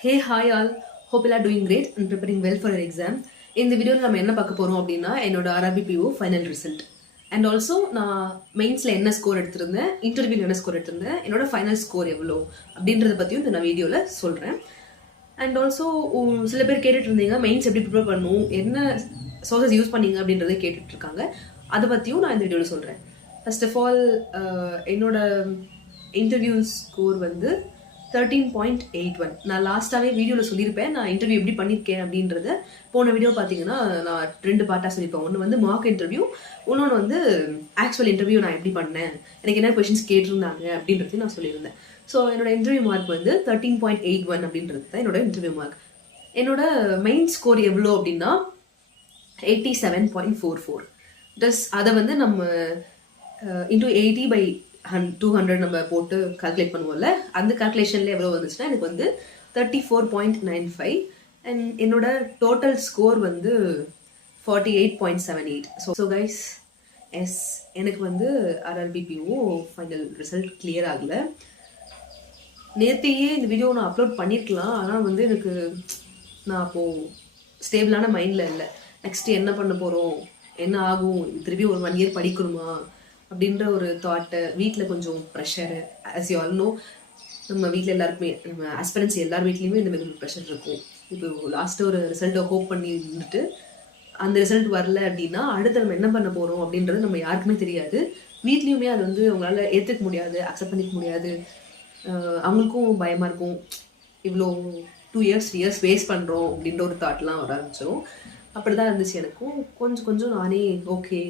Hey, hi all. Hope you are doing great and preparing well for your exam. இந்த வீடியோவில் நம்ம என்ன பார்க்க போறோம் அப்படின்னா என்னோட RRBPO final result and also நான் மெயின்ஸில் என்ன ஸ்கோர் எடுத்திருந்தேன், இன்டர்வியூவில் என்ன ஸ்கோர் எடுத்திருந்தேன், என்னோட ஃபைனல் ஸ்கோர் எவ்வளோ அப்படின்றத பற்றியும் இந்த நான் வீடியோவில் சொல்கிறேன். அண்ட் ஆல்சோ சில பேர் கேட்டுட்டு இருந்தீங்க மெயின்ஸ் எப்படி ப்ரிப்பேர் பண்ணணும், என்ன சோர்சஸ் யூஸ் பண்ணீங்க அப்படின்றத கேட்டுட்டு இருக்காங்க. அதை பற்றியும் நான் இந்த வீடியோவில் சொல்கிறேன். ஃபர்ஸ்ட் ஆஃப் ஆல் என்னோட இன்டர்வியூ ஸ்கோர் வந்து 13.81. நான் லாஸ்ட்டாகவே வீடியோவில் சொல்லியிருப்பேன் நான் இன்டர்வியூ எப்படி பண்ணியிருக்கேன் அப்படின்றத. போன வீடியோ பார்த்தீங்கன்னா நான் 2 பார்ட்டாக சொல்லியிருப்பேன். ஒன்று வந்து மார்க் இன்டர்வியூ, இன்னொன்று வந்து ஆக்சுவல் இன்டர்வியூ நான் எப்படி பண்ணேன், எனக்கு என்ன கொஷின்ஸ் கேட்டிருந்தாங்க அப்படின்றதையும் நான் சொல்லியிருந்தேன். ஸோ என்னோட இன்டர்வியூ மார்க் வந்து 13.81 அப்படின்றது தான் என்னோட இன்டர்வியூ மார்க். என்னோட மெயின் ஸ்கோர் எவ்வளோ அப்படின்னா 87.44. அதை வந்து நம்ம இன்டூ 80/200 நம்ம போட்டு கால்குலேட் பண்ணுவோம்ல, அந்த கால்குலேஷன்ல எவ்வளோ வந்துச்சுன்னா எனக்கு வந்து 34.95. அண்ட் என்னோட டோட்டல் ஸ்கோர் வந்து 48.78. ஸோ கைஸ், எனக்கு வந்து RRBPO ஃபைனல் ரிசல்ட் கிளியர் ஆகலை. நேற்றையே இந்த வீடியோ நான் அப்லோட் பண்ணியிருக்கலாம், ஆனால் வந்து எனக்கு நான் அப்போது ஸ்டேபிளான மைண்டில் இல்லை. நெக்ஸ்ட் என்ன பண்ண போகிறோம், என்ன ஆகும், திருப்பி ஒரு 1 இயர் படிக்கணுமா அப்படின்ற ஒரு தாட்டு. வீட்டில் கொஞ்சம் pressure. As you all know, நம்ம வீட்டில் எல்லாருக்குமே, நம்ம ஆஸ்பிரன்ஸ் எல்லார் வீட்லேயுமே இந்த மாதிரி ஒரு ப்ரெஷர் இருக்கும். இப்போ லாஸ்ட்டு ஒரு ரிசல்ட்டை ஹோப் பண்ணி இருந்துட்டு அந்த ரிசல்ட் வரல அப்படின்னா அடுத்து நம்ம என்ன பண்ண போகிறோம் அப்படின்றது நம்ம யாருக்குமே தெரியாது. வீட்லேயுமே அது வந்து அவங்களால ஏற்றுக்க முடியாது, அக்செப்ட் பண்ணிக்க முடியாது. அவங்களுக்கும் பயமாக இருக்கும், இவ்வளோ 2 இயர்ஸ் 3 இயர்ஸ் வேஸ்ட் பண்ணுறோம் அப்படின்ற ஒரு தாட்லாம் வர ஆரம்பிச்சிடும். அப்படி தான் இருந்துச்சு எனக்கும். கொஞ்சம் நானே ஓகே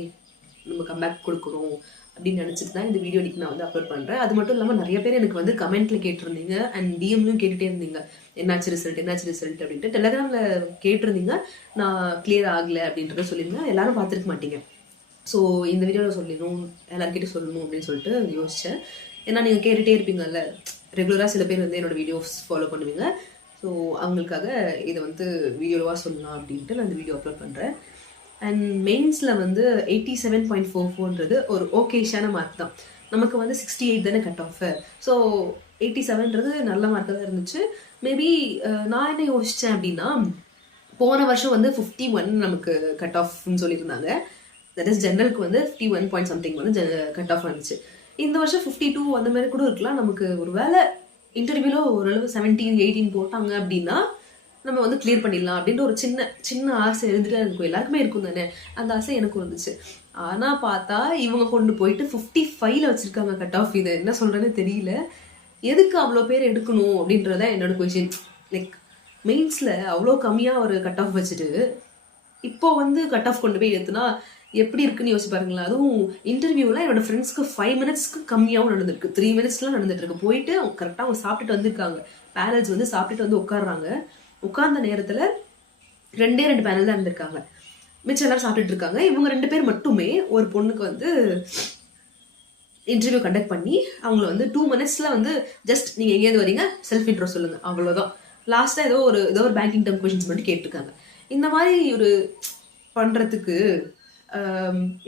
நம்ம கம்பேக் கொடுக்குறோம் அப்படின்னு நினச்சிட்டு தான் இந்த வீடியோ இன்னைக்கு நான் வந்து அப்லோட் பண்ணுறேன். அது மட்டும் இல்லாமல் நிறைய பேர் எனக்கு வந்து கமெண்ட்டில் கேட்டிருந்தீங்க அண்ட் டிஎம்லையும் கேட்டுகிட்டே இருந்தீங்க என்னாச்சு ரிசல்ட் அப்படின்ட்டு. டெலகிராமில் கேட்டிருந்தீங்க, நான் கிளியர் ஆகலை அப்படின்றத சொல்லியிருந்தேன். எல்லாரும் பார்த்துருக்க மாட்டீங்க. ஸோ இந்த வீடியோவில் சொல்லணும், எல்லாருக்கிட்டையும் சொல்லணும் அப்படின்னு சொல்லிட்டு யோசித்தேன். ஏன்னா நீங்கள் கேட்டுகிட்டே இருப்பீங்கல்ல, ரெகுலராக சில பேர் வந்து என்னோடய வீடியோஸ் ஃபாலோ பண்ணுவீங்க. ஸோ அவங்களுக்காக இதை வந்து வீடியோவாக சொல்லலாம் அப்படின்ட்டு நான் இந்த வீடியோ அப்லோட் பண்ணுறேன். அண்ட் மெயின்ஸில் வந்து 87.44ன்றது ஒரு ஓகேஷான மார்க் தான். நமக்கு வந்து 68 தானே கட் ஆஃப். ஸோ 87ன்றது நல்ல மார்க் தான் இருந்துச்சு. மேபி நான் என்ன யோசித்தேன் அப்படின்னா, போன வருஷம் வந்து 51 நமக்கு கட் ஆஃப்னு சொல்லியிருந்தாங்க. தட் இஸ் ஜென்ரலுக்கு வந்து 51 பாயிண்ட் சம்திங் வந்து கட் ஆஃப் வந்துச்சு. இந்த வருஷம் 52 அந்த மாதிரி கூட இருக்கலாம். நமக்கு ஒரு வேலை இன்டர்வியூவில் ஓரளவு 17 18 போட்டாங்க அப்படின்னா நம்ம வந்து கிளியர் பண்ணிடலாம் அப்படின்ற ஒரு சின்ன ஆசை எழுந்துட்டு இருக்கும். எல்லாருக்குமே இருக்கும் தானே, அந்த ஆசை எனக்கும் இருந்துச்சு. ஆனால் பார்த்தா இவங்க கொண்டு போயிட்டு 55ல் வச்சுருக்காங்க கட் ஆஃப். இது என்ன சொல்கிறேன்னு தெரியல. எதுக்கு அவ்வளோ பேர் எடுக்கணும் அப்படின்றதான் என்னோட கொஷின். லைக் மெயின்ஸில் அவ்வளோ கம்மியாக ஒரு கட் ஆஃப் வச்சுட்டு இப்போ வந்து கட் ஆஃப் கொண்டு போய் எடுத்துனா எப்படி இருக்குன்னு யோசிச்சு பாருங்களேன். அதுவும் இன்டர்வியூவில் என்னோட ஃப்ரெண்ட்ஸ்க்கு 5 மினிட்ஸ்க்கு கம்மியாகவும் நடந்திருக்கு, 3 மினிட்ஸ்லாம் நடந்துட்டு இருக்கு. போயிட்டு அவங்க கரெக்டாக அவங்க சாப்பிட்டுட்டு வந்திருக்காங்க. பேரல்ஸ் வந்து சாப்பிட்டுட்டு வந்து உட்காடுறாங்க. உட்கார்ந்த நேரத்தில் 2 பேனல் தான் இருந்திருக்காங்க, மிச்சம் எல்லாரும் சாப்பிட்டுட்டு இருக்காங்க. இவங்க 2 பேர் மட்டுமே ஒரு பொண்ணுக்கு வந்து இன்டர்வியூ கண்டக்ட் பண்ணி அவங்கள வந்து 2 மினிட்ஸில் வந்து ஜஸ்ட் நீங்கள் எங்கேயாவது வரீங்க, செல்ஃப் இன்ட்ரோ சொல்லுங்கள், அவ்வளோதான். லாஸ்ட்டாக ஏதோ ஒரு பேங்கிங் டர்ம் கொஷின்ஸ் மட்டும் கேட்டிருக்காங்க. இந்த மாதிரி ஒரு பண்ணுறதுக்கு,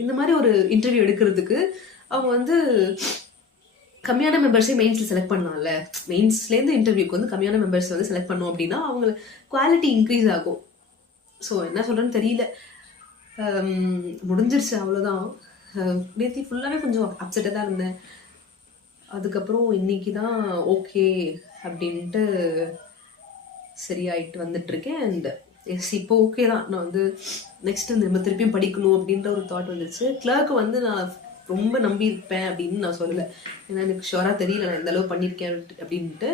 இந்த மாதிரி ஒரு இன்டர்வியூ எடுக்கிறதுக்கு அவங்க வந்து கம்மியான மெம்பர்ஸே மெயின்ஸில் செலக்ட் பண்ணலாம்ல. மெயின்ஸ்லேருந்து இன்டர்வியூக்கு வந்து கம்மியான மெம்பர்ஸ் வந்து செலக்ட் பண்ணோம் அப்படின்னா அவங்க குவாலிட்டி இன்க்ரீஸ் ஆகும். ஸோ என்ன சொல்கிறேன்னு தெரியல. முடிஞ்சிருச்சு, அவ்வளோதான். நேற்று ஃபுல்லாகவே கொஞ்சம் அப்செட்டாக தான் இருந்தேன். அதுக்கப்புறம் இன்னைக்கு தான் ஓகே அப்படின்ட்டு சரியாயிட்டு வந்துட்டுருக்கேன். அண்ட் இப்போ ஓகே தான். நான் வந்து நெக்ஸ்ட் நம்ம திருப்பியும் படிக்கணும் அப்படின்ற ஒரு தாட் வந்துருச்சு. கிளர்க்கு வந்து நான் ரொம்ப நம்பி இருப்பேன் அப்படின்னு நான் சொல்லலை, ஏன்னா எனக்கு ஷோராக தெரியல நான் எந்த அளவு பண்ணியிருக்கேன் அப்படின்ட்டு.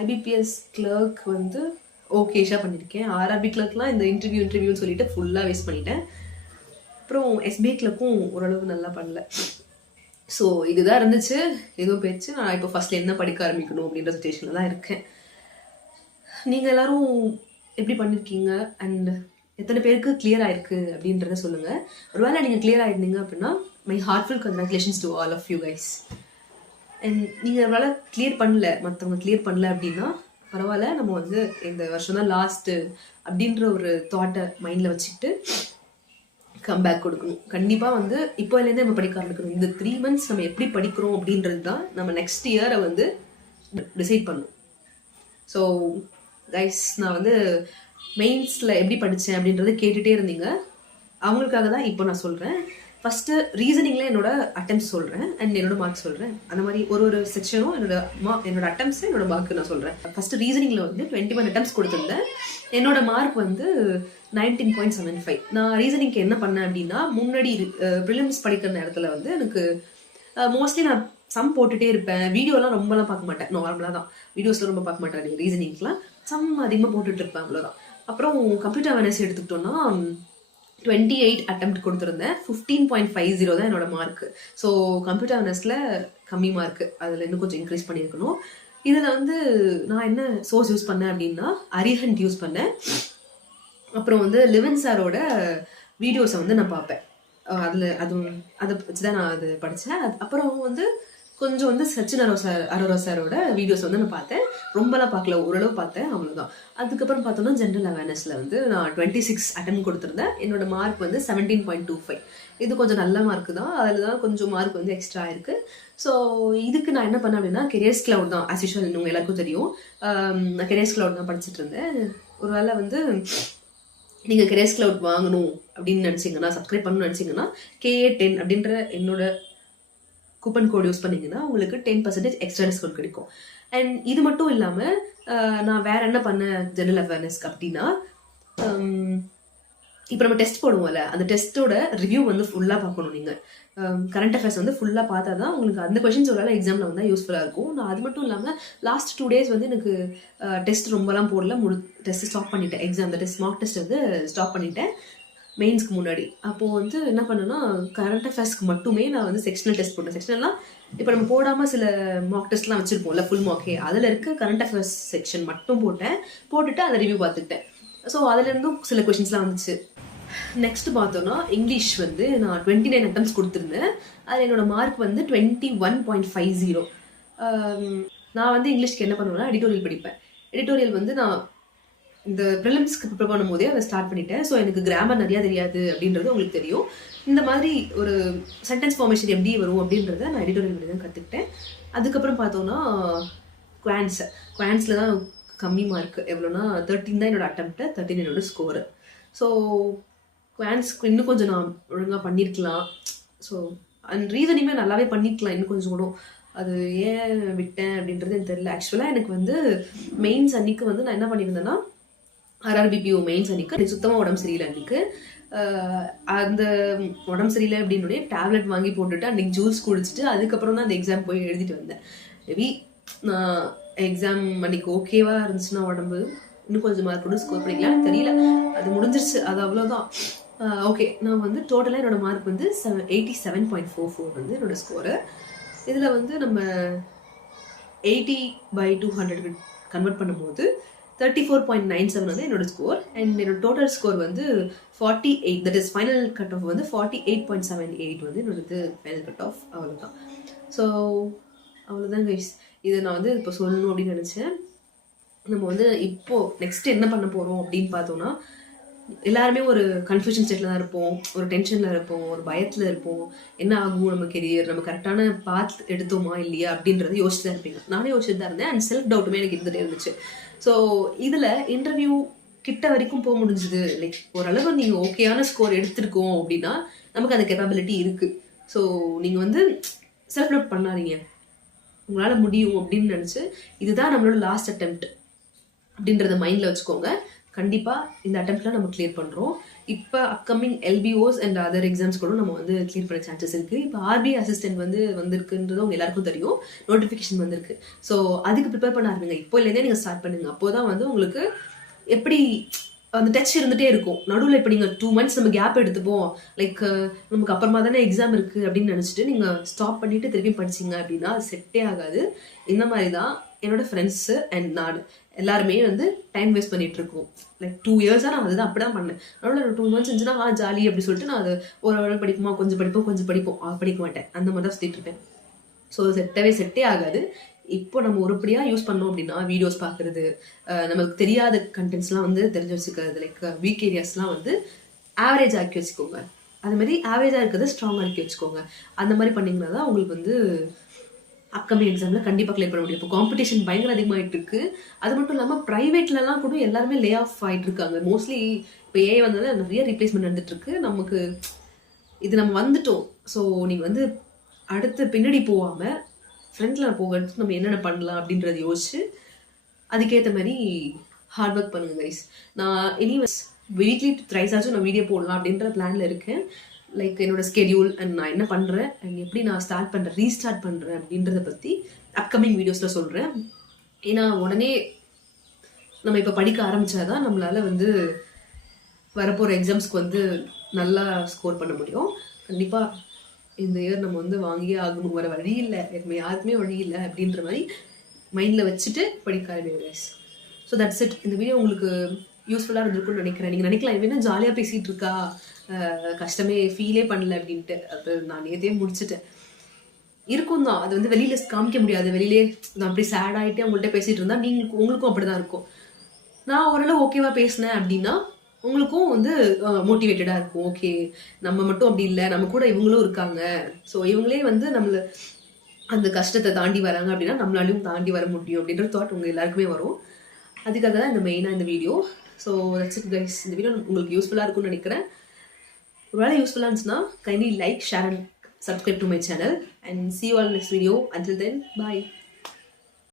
IBPS கிளர்க் வந்து ஓகேஷாக பண்ணியிருக்கேன். RRB கிளர்க்லாம் இந்த இன்டர்வியூன்னு சொல்லிட்டு ஃபுல்லாக வேஸ்ட் பண்ணிட்டேன். அப்புறம் SBI கிளர்க்கும் ஓரளவு நல்லா பண்ணல. ஸோ இதுதான் இருந்துச்சு, எதுவும் போயிடுச்சு. நான் இப்போ ஃபர்ஸ்ட்ல என்ன படிக்க ஆரம்பிக்கணும் அப்படின்ற சுச்சுவேஷனில் தான் இருக்கேன். நீங்கள் எல்லோரும் எப்படி பண்ணியிருக்கீங்க அண்ட் எத்தனை பேருக்கு கிளியர் ஆயிருக்கு அப்படின்றத சொல்லுங்கள். ஒருவேளை நீங்கள் கிளியர் ஆயிருந்தீங்க அப்படின்னா my heartful congratulations to all of you guys. And நீங்கள் ஒருவேளை கிளியர் பண்ணல, மற்றவங்க கிளியர் பண்ணல அப்படின்னா பரவாயில்ல, நம்ம வந்து இந்த வருஷம் தான் லாஸ்ட்டு அப்படின்ற ஒரு தாட்டை மைண்டில் வச்சுக்கிட்டு கம்பேக் கொடுக்கணும். கண்டிப்பாக வந்து இப்போலேருந்தே நம்ம படிக்க ஆரம்பிக்கணும். இந்த 3 months நம்ம எப்படி படிக்கிறோம் அப்படின்றது தான் நம்ம நெக்ஸ்ட் இயரை வந்து டிசைட் பண்ணணும். ஸோ கைஸ் நான் வந்து மெயின்ஸில் எப்படி படித்தேன் அப்படின்றத கேட்டுகிட்டே இருந்தீங்க. அவங்களுக்காக தான் இப்போ நான் சொல்கிறேன். ஃபஸ்ட்டு ரீசனிங்கில் என்னோட அட்டெம்ப்ட் சொல்கிறேன் அண்ட் என்னோட மார்க் சொல்கிறேன். அந்த மாதிரி ஒரு செக்ஷனும் என்னோட அட்டெம்ப்ட்ஸு என்னோட மார்க் நான் சொல்கிறேன். ஃபஸ்ட்டு ரீசனிங்கில் வந்து 21 அட்டெம்ப்ட்ஸ் கொடுத்துருந்தேன். என்னோட மார்க் வந்து 19.75. நான் ரீசனிங்க்கு என்ன பண்ணேன் அப்படின்னா, முன்னாடி ப்ரிலிம்ஸ் படிக்கிற நேரத்தில் வந்து எனக்கு மோஸ்ட்லி நான் சம் போட்டுகிட்டே இருப்பேன். வீடியோலாம் ரொம்பலாம் பார்க்க மாட்டேன், நார்மலாக தான். வீடியோஸில் ரொம்ப பார்க்க மாட்டேன் ரீசனிங்ஸ்லாம். சம் அதிகமாக போட்டுட்டு இருப்பேன், அவ்வளோதான். அப்புறம் கம்ப்யூட்டர் அவேர்னஸ் எடுத்துக்கிட்டோன்னா 28 அட்டெம்ப்ட் கொடுத்துருந்தேன். 15.50 தான் என்னோட மார்க்கு. ஸோ கம்ப்யூட்டர் அவேர்னஸில் கம்மி மார்க்கு, அதில் இன்னும் கொஞ்சம் இன்க்ரீஸ் பண்ணியிருக்கணும். இதில் வந்து நான் என்ன சோர்ஸ் யூஸ் பண்ணேன் அப்படின்னா, அரிஹண்ட் யூஸ் பண்ணேன். அப்புறம் வந்து லிவன் சாரோட வீடியோஸை வந்து நான் பார்ப்பேன். அதை வச்சு தான் நான் அது படித்தேன். அப்புறம் வந்து கொஞ்சம் வந்து சச்சின் அரோரா சாரோட வீடியோஸ் வந்து நான் பார்த்தேன். ரொம்பலாம் பார்க்கல, ஓரளவு பார்த்தேன், அவ்வளோதான். அதுக்கப்புறம் பார்த்தோன்னா ஜென்ரல் அவேர்னஸில் வந்து நான் 26 அட்டெம்ப்ட் கொடுத்துருந்தேன். என்னோட மார்க் வந்து 17.25. இது கொஞ்சம் நல்ல மார்க் தான். அதில் தான் கொஞ்சம் மார்க் வந்து எக்ஸ்ட்ரா இருக்குது. ஸோ இதுக்கு நான் என்ன பண்ணேன் அப்படின்னா, கெரியர்ஸ் கிளவுட் தான் ஆஸ் யூஷுவல். உங்கள் எல்லாருக்கும் தெரியும், நான் கெரியர்ஸ் கிளவுட் தான் படிச்சுட்டு இருந்தேன். ஒரு வேளை வந்து நீங்கள் கெரியர்ஸ் கிளவுட் வாங்கணும் அப்படின்னு நினச்சிங்கன்னா, சப்ஸ்கிரைப் பண்ணணும்னு நினச்சிங்கன்னா, KA10 அப்படின்ற என்னோட கூப்பன் கோட் யூஸ் பண்ணிங்கன்னா உங்களுக்கு 10% எக்ஸ்ட்ரா டிஸ்கவுண்ட் கிடைக்கும். அண்ட் இது மட்டும் இல்லாமல் நான் வேறு என்ன பண்ணேன் ஜெனரல் அவேர்னஸ்க்கு அப்படின்னா, இப்போ நம்ம டெஸ்ட் போடுவோம்ல, அந்த டெஸ்ட்டோட ரிவ்யூ வந்து ஃபுல்லாக பார்க்கணும். நீங்கள் கரண்ட் அஃபேர்ஸ் வந்து ஃபுல்லாக பார்த்தா தான் உங்களுக்கு அந்த கொஷின்ஸ் ஒரு எக்ஸாமில் வந்தால் யூஸ்ஃபுல்லாக இருக்கும். நான் அது மட்டும் இல்லாமல் லாஸ்ட் 2 days வந்து எனக்கு டெஸ்ட் ரொம்பலாம் போடல, டெஸ்ட் ஸ்டாப் பண்ணிட்டேன். எக்ஸாம் டெஸ்ட் மார்க் டெஸ்ட் வந்து ஸ்டாப் பண்ணிட்டேன் மெயின்ஸ்க்கு முன்னாடி. அப்போது வந்து என்ன பண்ணேன்னா, கரண்ட் அஃபேர்ஸ்க்கு மட்டுமே நான் வந்து செக்ஷனல் டெஸ்ட் போட்டேன். செக்ஷனல்லாம் இப்போ நம்ம போடாமல் சில மார்க் டெஸ்ட்லாம் வச்சுருப்போம்ல, ஃபுல் மார்க்கே, அதில் இருக்க கரண்ட் அஃபேர்ஸ் செக்ஷன் மட்டும் போட்டுட்டு அதை ரிவ்யூ பார்த்துக்கிட்டேன். ஸோ அதுலேருந்தும் சில கொஷின்ஸ்லாம் வந்துச்சு. நெக்ஸ்ட் பார்த்தோன்னா இங்கிலீஷ் வந்து நான் 29 அட்டெம்ப்ட்ஸ் கொடுத்துருந்தேன். அதில் என்னோட மார்க் வந்து 21.50. நான் வந்து இங்கிலீஷ்க்கு என்ன பண்ணுவேன்னா, எடிட்டோரியல் படிப்பேன். எடிட்டோரியல் வந்து நான் இந்த ப்ரிலிம்ஸ்க்கு ப்ரிப்பேர் பண்ணும் போதே அதை ஸ்டார்ட் பண்ணிட்டேன். ஸோ எனக்கு கிராமர் நிறையா தெரியாது அப்படின்றது உங்களுக்கு தெரியும். இந்த மாதிரி ஒரு சென்டென்ஸ் ஃபார்மேஷன் எப்படி வரும் அப்படின்றத நான் எடிட்டோரியல் பண்ணி தான் கற்றுக்கிட்டேன். அதுக்கப்புறம் பார்த்தோன்னா குவான்ஸில் தான் கம்மி மார்க். எவ்வளோனா 13 தான் என்னோட அட்டெம்ப்ட்டு, 13 என்னோட ஸ்கோரு. ஸோ குவான்ஸ்க்கு இன்னும் கொஞ்சம் நான் ஒழுங்காக பண்ணியிருக்கலாம். ஸோ அண்ட் ரீசனிங்குமே நல்லாவே பண்ணியிருக்கலாம் இன்னும் கொஞ்சம் கூட. அது ஏன் விட்டேன் அப்படின்றது எனக்கு தெரியல. ஆக்சுவலாக எனக்கு வந்து மெயின்ஸ் அன்னைக்கு வந்து நான் என்ன பண்ணியிருந்தேன்னா, RRBPO மெயின்ஸ் அன்னைக்கு எனக்கு சுத்தமாக உடம்பு சரியில்லை. அன்றைக்கு அந்த உடம்பு சரியில்லை அப்படின்னோடனே டேப்லெட் வாங்கி போட்டுட்டு அன்றைக்கி ஜூஸ் குடிச்சிட்டு அதுக்கப்புறம் தான் அந்த எக்ஸாம் போய் எழுதிட்டு வந்தேன். மேபி நான் எக்ஸாம் அன்றைக்கி ஓகேவாக இருந்துச்சுன்னா உடம்பு இன்னும் கொஞ்சம் மார்க் கூட ஸ்கோர் பண்ணிக்கலாம்னு தெரியல. அது முடிஞ்சிருச்சு, அது அவ்வளோதான். ஓகே, நான் வந்து டோட்டலாக என்னோடய மார்க் வந்து 87.44 வந்து என்னோடய ஸ்கோரு. இதில் வந்து நம்ம 80/200 கன்வெர்ட் பண்ணும்போது 34.97 வந்து என்னோட ஸ்கோர். அண்ட் என்னோட டோட்டல் ஸ்கோர் வந்து 48, that is final cut off வந்து 48.78 வந்து என்னோடது ஃபைனல் கட் ஆஃப். அவ்வளோதான். ஸோ அவ்வளோதான் கைஸ். இதை நான் வந்து இப்போ சொல்லணும் அப்படின்னு நினச்சேன். நம்ம வந்து இப்போது நெக்ஸ்ட் என்ன பண்ண போகிறோம் அப்படின்னு பார்த்தோன்னா, எல்லாருமே ஒரு கன்ஃபியூஷன் ஸ்டேட்டில் தான் இருப்போம், ஒரு டென்ஷனில் இருப்போம், ஒரு பயத்தில் இருப்போம். என்ன ஆகும் நம்ம கெரியர், நம்ம கரெக்டான பாத் எடுத்தோமா இல்லையா அப்படின்றத யோசிச்சு தான் இருப்பீங்க. நானே யோசிச்சுட்டு தான் இருந்தேன். அண்ட் செல்ஃப் டவுட்டுமே எனக்கு இருந்துகிட்டே இருந்துச்சு. ஸோ இதில் இன்டர்வியூ கிட்ட வரைக்கும் போக முடிஞ்சுது. லைக் ஓரளவு நீங்கள் ஓகேயான ஸ்கோர் எடுத்துருக்கோம் அப்படின்னா நமக்கு அந்த கேப்பபிலிட்டி இருக்குது. ஸோ நீங்கள் வந்து செல்ஃப் டவுட் பண்ணாதீங்க, உங்களால் முடியும் அப்படின்னு நினச்சி இதுதான் நம்மளோட லாஸ்ட் அட்டெம்ப்ட் அப்படின்றத மைண்டில் வச்சுக்கோங்க. கண்டிப்பாக இந்த அட்டெம்ப்ட்லாம் நம்ம கிளியர் பண்ணுறோம். இப்போ upcoming LBOs and other exams கூட நம்ம வந்து கிளியர் பண்ண சான்சஸ் இருக்குது. இப்போ RBI அசிஸ்டன்ட் வந்து வந்திருக்குன்றது உங்கள் எல்லாருக்கும் தெரியும், நோட்டிஃபிகேஷன் வந்திருக்கு. ஸோ அதுக்கு ப்ரிப்பேர் பண்ண ஆரம்பிங்க. இப்போலேருந்தே நீங்கள் ஸ்டார்ட் பண்ணுங்கள். அப்போ தான் வந்து உங்களுக்கு எப்படி அந்த டச் இருந்துகிட்டே இருக்கும். நடுவில் இப்போ நீங்கள் 2 months நம்ம கேப் எடுத்துப்போம், லைக் நமக்கு அப்புறமா தானே எக்ஸாம் இருக்குது அப்படின்னு நினச்சிட்டு நீங்கள் ஸ்டாப் பண்ணிவிட்டு திருப்பி படிச்சிங்க அப்படின்னா அது செட்டே ஆகாது. இந்த மாதிரி தான் என்னோட ஃப்ரெண்ட்ஸு அண்ட் நான் எல்லாருமே வந்து டைம் வேஸ்ட் பண்ணிட்டு இருக்கோம். லைக் 2 yearsஸாக நான் அதுதான் அப்படி தான் பண்ணேன். அதனால 2 months இருந்துச்சுன்னா ஜாலி அப்படி சொல்லிட்டு நான் அது ஒரு படிப்போம், கொஞ்சம் படிப்போம், படிக்க மாட்டேன், அந்த மாதிரி தான் சுற்றிட்டு இருப்பேன். ஸோ செட்டே ஆகாது. இப்போ நம்ம உருப்படியாக யூஸ் பண்ணோம் அப்படின்னா வீடியோஸ் பார்க்குறது, நமக்கு தெரியாத கண்டென்ட்ஸ்லாம் வந்து தெரிஞ்சு வச்சுக்கிறது, லைக் வீக் ஏரியாஸ்லாம் வந்து ஆவரேஜ் ஆக்கி வச்சுக்கோங்க. அது மாதிரி ஆவரேஜாக இருக்கிறத ஸ்ட்ராங் ஆக்கி வச்சுக்கோங்க. அந்த மாதிரி பண்ணிங்கன்னா தான் உங்களுக்கு வந்து அப்கமிங் எக்ஸாமில் கண்டிப்பாக கிளியர் பண்ண முடியும். இப்போ காம்படிஷன் பயங்கர அதிகமாகிட்டு இருக்கு. அது மட்டும் இல்லாமல் ப்ரைவேட்லலாம் கூட எல்லாருமே லே ஆஃப் ஆகிட்டு இருக்காங்க. மோஸ்ட்லி இப்போ ஏஐ வந்ததால நிறைய ரீப்ளேஸ்மெண்ட் நடந்துட்டு இருக்கு. நமக்கு இது நம்ம வந்துட்டோம். ஸோ நீங்கள் வந்து அடுத்து பின்னாடி போகாமல் ஃப்ரண்ட்டில் போகிறதுக்கு நம்ம என்னென்ன பண்ணலாம் அப்படின்றத யோசிச்சு அதுக்கேற்ற மாதிரி ஹார்ட் ஒர்க் பண்ணுங்க கைஸ். நான் வீக்லி த்ரைஸ் ஆச்சும் நான் வீடியோ போடலாம் அப்படின்ற பிளானில் இருக்கேன். லைக் என்னோட ஸ்கெடியூல் அண்ட் நான் என்ன பண்ணுறேன் அண்ட் எப்படி நான் ரீஸ்டார்ட் பண்ணுறேன் அப்படின்றத பற்றி அப்கமிங் வீடியோஸில் சொல்கிறேன். ஏன்னா உடனே நம்ம இப்போ படிக்க ஆரம்பித்தாதான் நம்மளால் வந்து வரப்போகிற எக்ஸாம்ஸ்க்கு வந்து நல்லா ஸ்கோர் பண்ண முடியும். கண்டிப்பாக இந்த இயர் நம்ம வந்து வாங்கியே ஆகணும், வர வழி இல்லை, யாருக்குமே வழி இல்லை அப்படின்ற மாதிரி மைண்டில் வச்சுட்டு படிக்க ஆரம்பிங்க கைஸ். So that's it. இந்த வீடியோ உங்களுக்கு யூஸ்ஃபுல்லாக இருந்திருக்கும்னு நினைக்கிறேன். நீங்கள் நினைக்கலாம் இவன் ஜாலியாக பேசிகிட்டு இருக்கா, கஷ்டமே ஃபீலே பண்ணல அப்படின்ட்டு. அது நான் நேற்றே முடிச்சுட்டேன். இருக்கும் தான், அது வந்து வெளியில் காமிக்க முடியாது. வெளியிலே நான் அப்படி சேட் ஆகிட்டே உங்கள்கிட்ட பேசிகிட்டு இருந்தால் உங்களுக்கும் அப்படி தான் இருக்கும். நான் ஓரளவு ஓகேவா பேசினேன் அப்படின்னா உங்களுக்கும் வந்து மோட்டிவேட்டடாக இருக்கும். ஓகே, நம்ம மட்டும் அப்படி இல்லை, நம்ம கூட இவங்களும் இருக்காங்க. ஸோ இவங்களே வந்து நம்மளை அந்த கஷ்டத்தை தாண்டி வராங்க அப்படின்னா நம்மளாலையும் தாண்டி வர முடியும் அப்படின்ற தாட் உங்கள் எல்லாருக்குமே வரும். அதுக்காக தான் இந்த மெயினாக இந்த video. So that's it guys. இந்த வீடியோ உங்களுக்கு யூஸ்ஃபுல்லாக இருக்கும்னு நினைக்கிறேன். ஒருவேளை யூஸ்ஃபுல்லாக இருந்துச்சுன்னா kindly like, share and subscribe to my channel and see you all next video. Until then, bye.